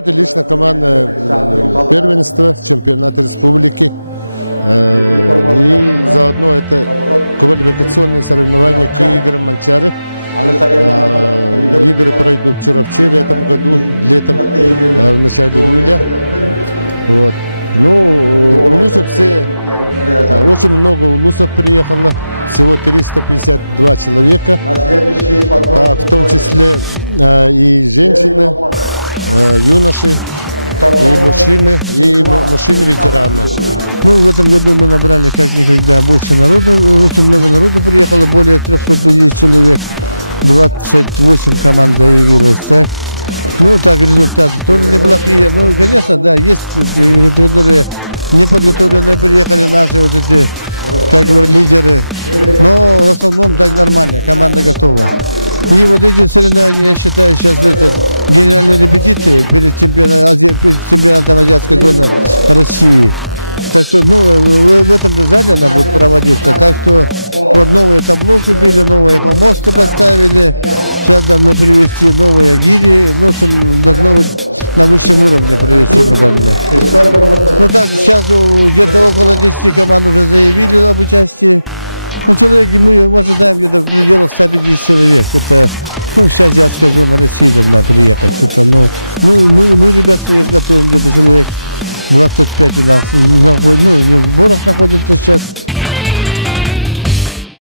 идет лично команда первенства, чемпионата республики. И заодно это квалификационные соревнования к играм Манчары. Игры пройдут в Чурапче в этом году, летом, в начале июля. Вот. Ну, улусов очень много улусов приехало, всего 352 человека, в том числе и женщины, юноши, и мужчины-ветераны. Ну, в этом году мы набрали как никогда больше народу, очень много народу приехало, более 350 человек, 28 команд заявилось, так. Ну, так, результаты тоже неплохие. Ну, конечно, да, есть, которые неподготовленные приехали, наши вот эти, как говорят, лидеры. Но в основном так нормально, команда готова. И вот эти соревнования, я считаю, сейчас это генеральные репетиции перед чемпионатом азиатской зоны России. Так что, ну, в этом же зале она будет проводиться. Так что вот новые табло купили, новые помосты поставили. Сейчас должны привезти новые гири. Ну, должно быть на высшем уровне провести данные. Ну так, сейчас где-то около 10 команд уже заявили об участии. Ну, человек, мы ожидаем где-то в пределах 150 человек. Это, ну, вся азиатская зона России должна приехать. Это, ну, мы ребят своих готовим, где-то человек 25 у нас, ну, в сборах находится сейчас.